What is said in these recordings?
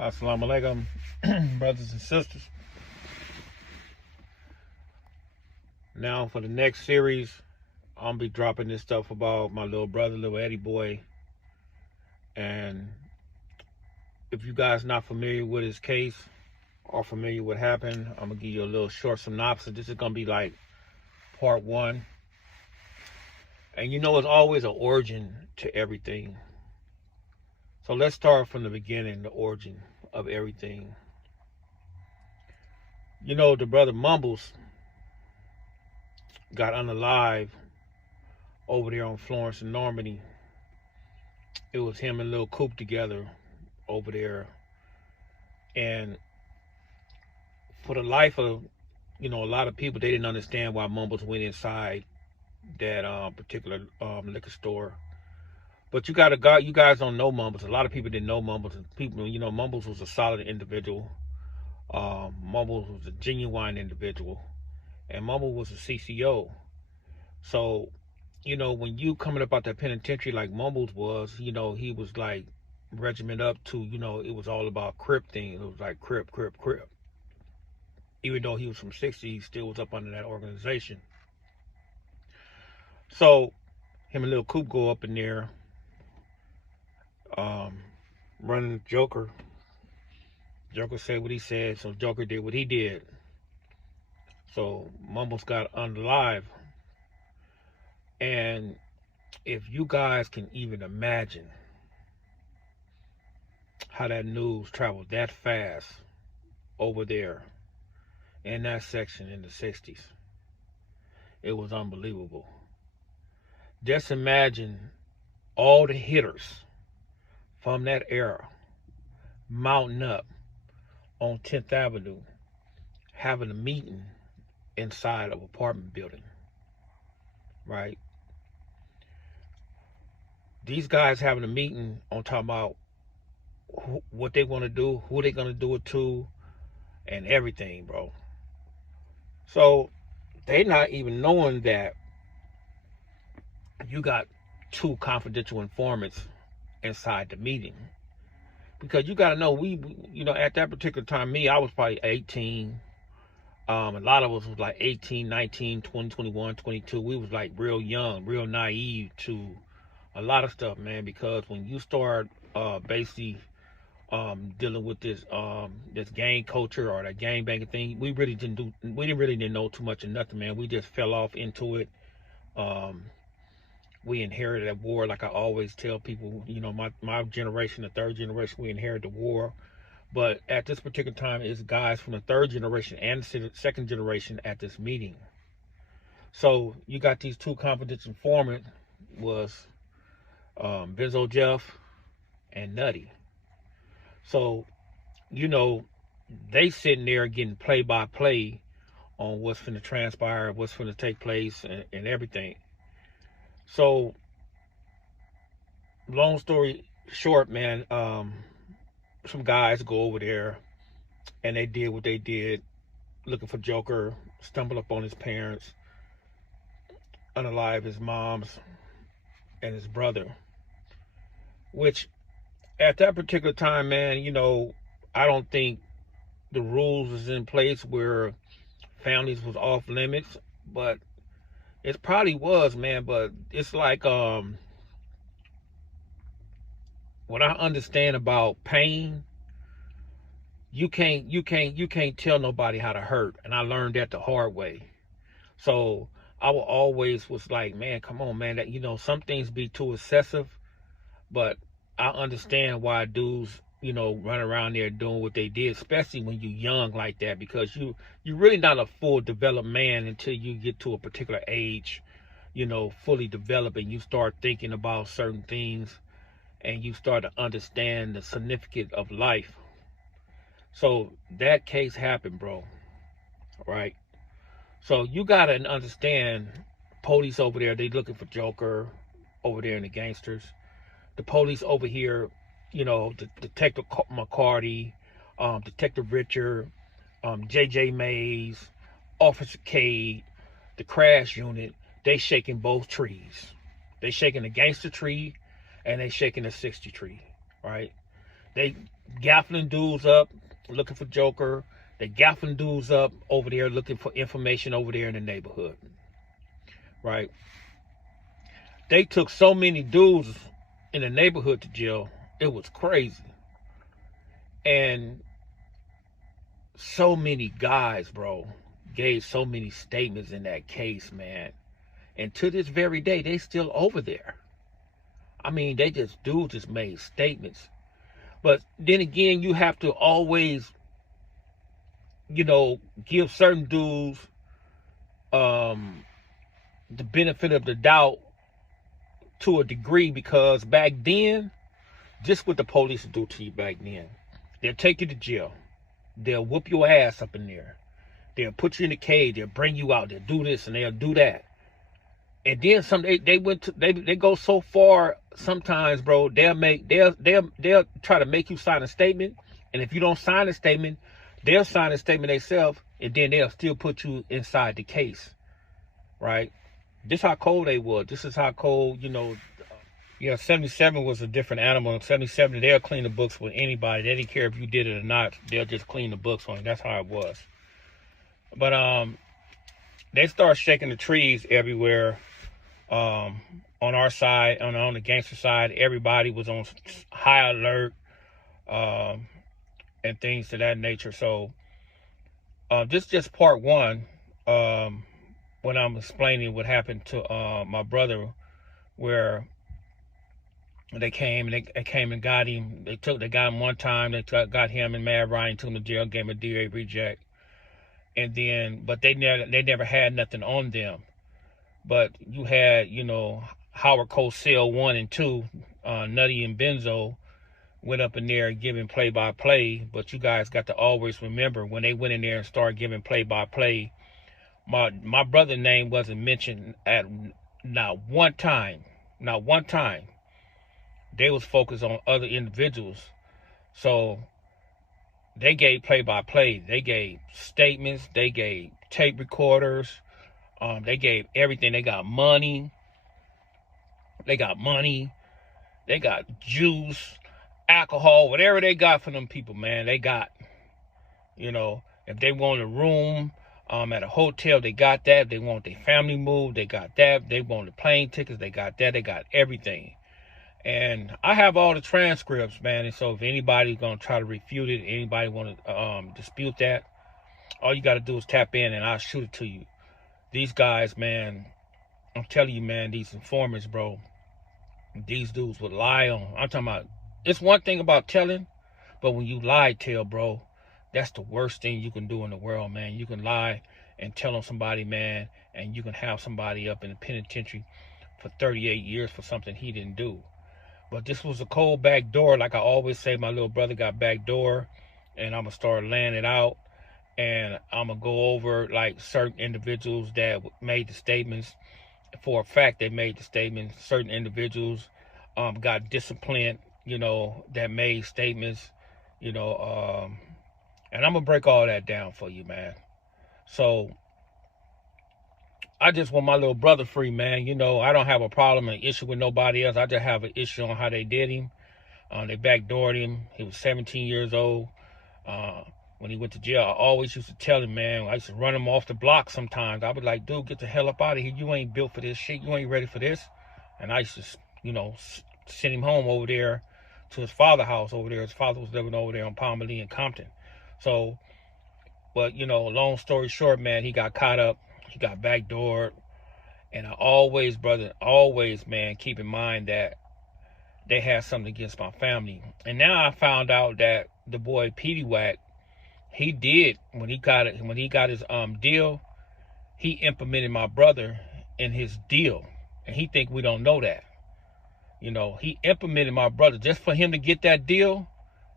Assalamu alaikum, brothers and sisters. Now for the next series, I'm gonna be dropping this stuff about my little brother, little Eddieboy. And if you guys not familiar with his case or familiar with what happened, I'm gonna give you a little short synopsis. This is gonna be like part one. And you know, it's always an origin to everything. So let's start from the beginning, the origin of everything. You know, the brother Mumbles got unalive over there on Florence and Normandy. It was him and Lil Coop together over there. And for the life of, a lot of people, they didn't understand why Mumbles went inside that particular liquor store. But you guys don't know Mumbles. A lot of people didn't know Mumbles. And people, Mumbles was a solid individual. Mumbles was a genuine individual. And Mumbles was a CCO. So, when you coming up out that penitentiary like Mumbles was, he was like regiment up to, it was all about Crip thing. It was like Crip. Even though he was from 60, he still was up under that organization. So, him and Lil Coop go up in there, running Joker. Joker said what he said, so Joker did what he did. So Mumbles got unalive. And if you guys can even imagine how that news traveled that fast over there in that section in the 60s, it was unbelievable. Just imagine all the hitters from that era mounting up on 10th Avenue, having a meeting inside of an apartment building, right? These guys having a meeting on talking about what they want to do, who they going to do it to, and everything, bro. So they not even knowing that you got two confidential informants inside the meeting. Because you got to know, we at that particular time, I was probably 18. A lot of us was like 18, 19, 20, 21, 22. We was like real young, real naive to a lot of stuff, man. Because when you start basically dealing with this gang culture or that gang banging thing, we really didn't know too much of nothing, man. We just fell off into it. We inherited that war, like I always tell people, my generation, the third generation, we inherited the war. But at this particular time, it's guys from the third generation and the second generation at this meeting. So you got these two confidential informants, was Benzo Jeff and Nutty. So, they sitting there getting play-by-play on what's finna transpire, what's finna take place, and everything. So, long story short, man, some guys go over there and they did what they did, looking for Joker, stumble up on his parents, unalive his moms and his brother. Which, at that particular time, man, I don't think the rules was in place where families was off limits, but it probably was, man. But it's like what I understand about pain, you can't tell nobody how to hurt, and I learned that the hard way. So I will always was like, man, come on, man, that some things be too excessive, but I understand why dudes run around there doing what they did, especially when you're young like that, because you're really not a full developed man until you get to a particular age, fully developed, and you start thinking about certain things and you start to understand the significance of life. So that case happened, bro, right? So you gotta understand, police over there, they looking for Joker over there in the gangsters. The police over here, Detective McCarty, Detective Richard, JJ Mays, Officer Cade, the crash unit, they shaking both trees. They shaking the gangster tree and they shaking the 60 tree, right? gaffling dudes up looking for Joker. They gaffling dudes up over there looking for information over there in the neighborhood. Right? They took so many dudes in the neighborhood to jail. It was crazy. And so many guys, bro, gave so many statements in that case, man. And to this very day, they still over there. I mean, dudes just made statements. But then again, you have to always, give certain dudes the benefit of the doubt to a degree, because back then, just what the police would do to you back then. They'll take you to jail. They'll whoop your ass up in there. They'll put you in a cage. They'll bring you out. They'll do this and they'll do that. And then they go so far sometimes, bro. They'll try to make you sign a statement. And if you don't sign a statement, they'll sign a statement themselves, and then they'll still put you inside the case. Right? This how cold they were. This is how cold, 77 was a different animal. In 77, they'll clean the books with anybody. They didn't care if you did it or not. They'll just clean the books on you. That's how it was. But they start shaking the trees everywhere. On our side, on the gangster side, everybody was on high alert, and things to that nature. So this is just part one. When I'm explaining what happened to my brother, where they came and got him. They got him one time. They got him and Mad Ryan, took him to jail, gave him a DA reject, and then but they never had nothing on them. But you had Howard Cosell 1 and 2, Nutty and Benzo went up in there giving play-by-play. But you guys got to always remember, when they went in there and started giving play-by-play, my brother's name wasn't mentioned at not one time. Not one time. They was focused on other individuals. So they gave play-by-play. They gave statements. They gave tape recorders. They gave everything. They got money. They got juice, alcohol, whatever they got for them people, man. They got, if they want a room at a hotel, they got that. If they want their family moved, they got that. If they wanted plane tickets, they got that. They got everything. And I have all the transcripts, man. And so if anybody's going to try to refute it, anybody want to dispute that, all you got to do is tap in and I'll shoot it to you. These guys, man, I'm telling you, man, these informants, bro, these dudes would lie on. I'm talking about, it's one thing about telling, but when you tell, bro, that's the worst thing you can do in the world, man. You can lie and tell on somebody, man, and you can have somebody up in the penitentiary for 38 years for something he didn't do. But this was a cold backdoor. Like I always say, my little brother got backdoor, and I'm going to start laying it out. And I'm going to go over like certain individuals that made the statements. For a fact, they made the statements. Certain individuals got disciplined, that made statements, and I'm going to break all that down for you, man. So I just want my little brother free, man. I don't have a problem, an issue with nobody else. I just have an issue on how they did him. They backdoored him. He was 17 years old. When he went to jail, I always used to tell him, man, I used to run him off the block sometimes. I was like, dude, get the hell up out of here. You ain't built for this shit. You ain't ready for this. And I used to, send him home over there to his father's house over there. His father was living over there on Palmerlee and Compton. So, but, long story short, man, he got caught up. He got backdoored. And I always, man, keep in mind that they had something against my family. And now I found out that the boy Petey Wack, he did, when he got his deal, he implemented my brother in his deal. And he think we don't know that. He implemented my brother just for him to get that deal.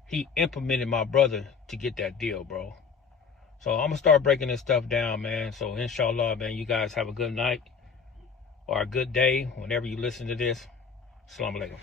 He implemented my brother to get that deal, bro. So I'm going to start breaking this stuff down, man. So inshallah, man, you guys have a good night or a good day whenever you listen to this. Assalamu alaikum.